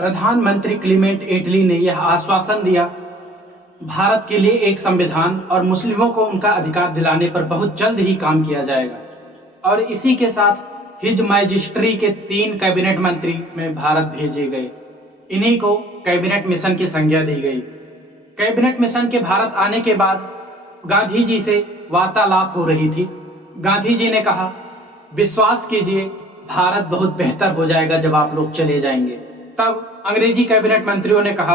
प्रधानमंत्री क्लीमेंट एटली ने यह आश्वासन दिया भारत के लिए एक संविधान और मुस्लिमों को उनका अधिकार दिलाने पर बहुत जल्द ही काम किया जाएगा। और इसी के साथ हिज मैजिस्ट्री के 3 कैबिनेट मंत्री में भारत भेजे गए। इन्हीं को कैबिनेट मिशन की संज्ञा दी गई। कैबिनेट मिशन के भारत आने के बाद गांधी जी से वार्तालाप हो रही थी। गांधी जी ने कहा, विश्वास कीजिए भारत बहुत बेहतर हो जाएगा जब आप लोग चले जाएंगे। तब अंग्रेजी कैबिनेट मंत्रियों ने कहा,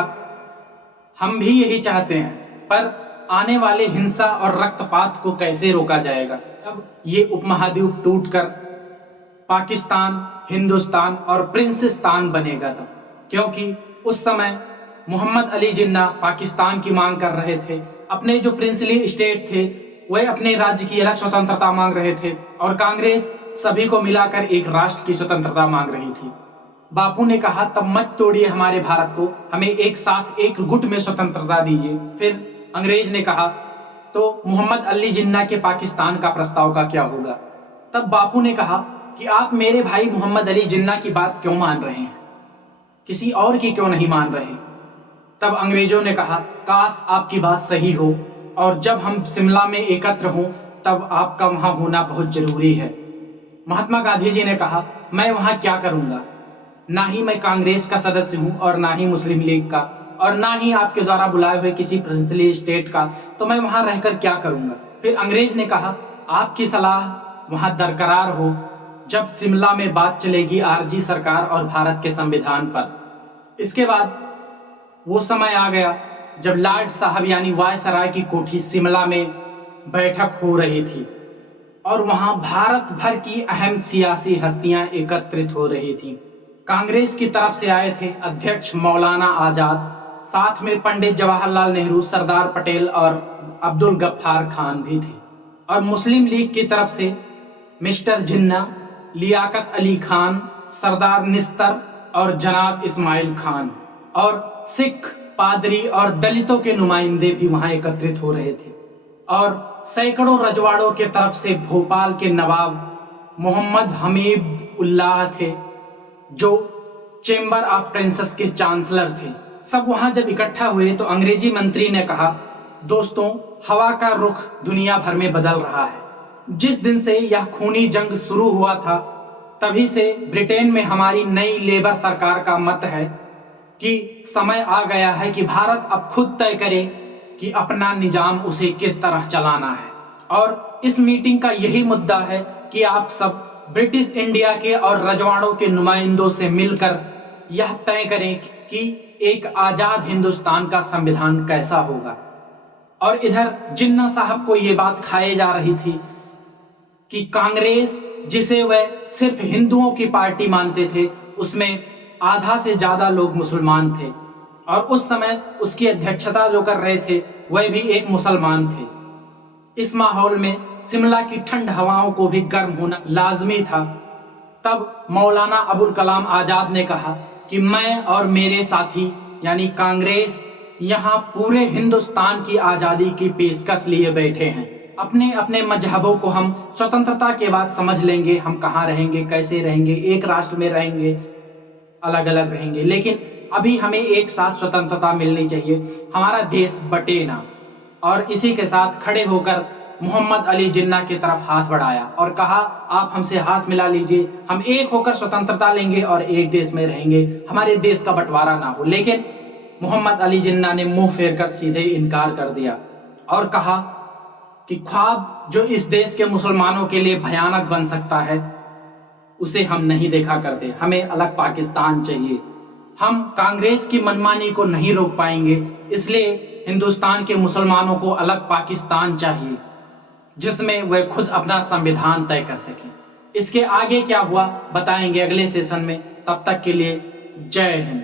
हम भी यही चाहते हैं, पर आने वाले हिंसा और रक्तपात को कैसे रोका जाएगा। तब ये उपमहाद्वीप टूटकर पाकिस्तान, हिंदुस्तान और प्रिंसिस्तान बनेगा। तब क्योंकि उस समय मोहम्मद अली जिन्ना पाकिस्तान की मांग कर रहे थे, अपने जो प्रिंसली स्टेट थे वह अपने राज्य की अलग स्वतंत्रता मांग रहे थे, और कांग्रेस सभी को मिलाकर एक राष्ट्र की स्वतंत्रता मांग रही थी। बापू ने कहा, तब मत तोड़िए हमारे भारत को, हमें एक साथ एक गुट में स्वतंत्रता दीजिए। फिर अंग्रेज ने कहा, तो मोहम्मद अली जिन्ना के पाकिस्तान का प्रस्ताव का क्या होगा। तब बापू ने कहा कि आप मेरे भाई मोहम्मद अली जिन्ना की बात क्यों मान रहे हैं, किसी और की क्यों नहीं मान रहे। तब अंग्रेजों ने कहा, काश आपकी बात सही हो, और जब हम शिमला में एकत्र हों तब आपका वहां होना बहुत जरूरी है। महात्मा गांधी जी ने कहा, मैं वहां क्या करूंगा, ना ही मैं कांग्रेस का सदस्य हूं और ना ही मुस्लिम लीग का, और ना ही आपके द्वारा बुलाए हुए किसी प्रिंसली स्टेट का, तो मैं वहां रहकर क्या करूंगा। फिर अंग्रेज ने कहा, आपकी सलाह वहां दरकरार हो जब शिमला में बात चलेगी आरजी सरकार और भारत के संविधान पर। इसके बाद वो समय आ गया जब लॉर्ड साहब यानी वायसराय की कोठी शिमला में बैठक हो रही थी, और वहां भारत भर की अहम सियासी हस्तियां एकत्रित हो रही थी। कांग्रेस की तरफ से आए थे अध्यक्ष मौलाना आजाद, साथ में पंडित जवाहरलाल नेहरू, सरदार पटेल और अब्दुल गफ्फार खान भी थे। और मुस्लिम लीग की तरफ से मिस्टर जिन्ना, लियाकत अली खान, सरदार निस्तर और जनाब इस्माइल खान, और सिख, पादरी और दलितों के नुमाइंदे भी वहां एकत्रित हो रहे थे। और सैकड़ों रजवाड़ों के तरफ से भोपाल के नवाब मोहम्मद हमीद उल्लाह थे, जो चेंबर ऑफ प्रिंसेस के चांसलर थे। सब वहां जब इकट्ठा हुए तो अंग्रेजी मंत्री ने कहा, दोस्तों, हवा का रुख दुनिया भर में बदल रहा है। जिस दिन से यह खूनी जंग शुरू हुआ था तभी से ब्रिटेन में हमारी नई लेबर सरकार का मत है कि समय आ गया है कि भारत अब खुद तय करे कि अपना निजाम उसे किस तरह चलाना है। और इस मीटिंग का यही मुद्दा है कि आप सब ब्रिटिश इंडिया के और रजवाड़ों के नुमाइंदों से मिलकर यह तय करें कि एक आजाद हिंदुस्तान का संविधान कैसा होगा। और इधर जिन्ना साहब को ये बात खाए जा रही थी कि कांग्रेस, जिसे वह सिर्फ हिंदुओं की पार्टी मानते थे, उसमें आधा से ज्यादा लोग मुसलमान थे, और उस समय उसकी अध्यक्षता जो कर रहे थे वह भी एक मुसलमान थे। इस माहौल में शिमला की ठंड हवाओं को भी गर्म होना लाजमी था। तब मौलाना अबुल कलाम आजाद ने कहा कि मैं और मेरे साथी यानी कांग्रेस यहाँ पूरे हिंदुस्तान की आज़ादी की पेशकश लिए बैठे हैं। अपने अपने मजहबों को हम स्वतंत्रता के बाद समझ लेंगे, हम कहाँ रहेंगे, कैसे रहेंगे, एक राष्ट्र में रहेंगे, अलग अलग रहेंगे, लेकिन अभी हमें एक साथ स्वतंत्रता मिलनी चाहिए, हमारा देश बटे ना। और इसी के साथ खड़े होकर मोहम्मद अली जिन्ना की तरफ हाथ बढ़ाया और कहा, आप हमसे हाथ मिला लीजिए, हम एक होकर स्वतंत्रता लेंगे और एक देश में रहेंगे, हमारे देश का बंटवारा ना हो। लेकिन मोहम्मद अली जिन्ना ने मुंह फेरकर सीधे इनकार कर दिया और कहा कि ख्वाब जो इस देश के मुसलमानों के लिए भयानक बन सकता है उसे हम नहीं देखा करते, हमें अलग पाकिस्तान चाहिए। हम कांग्रेस की मनमानी को नहीं रोक पाएंगे, इसलिए हिंदुस्तान के मुसलमानों को अलग पाकिस्तान चाहिए जिसमें वह खुद अपना संविधान तय कर सके। इसके आगे क्या हुआ बताएंगे अगले सेशन में। तब तक के लिए जय हिंद।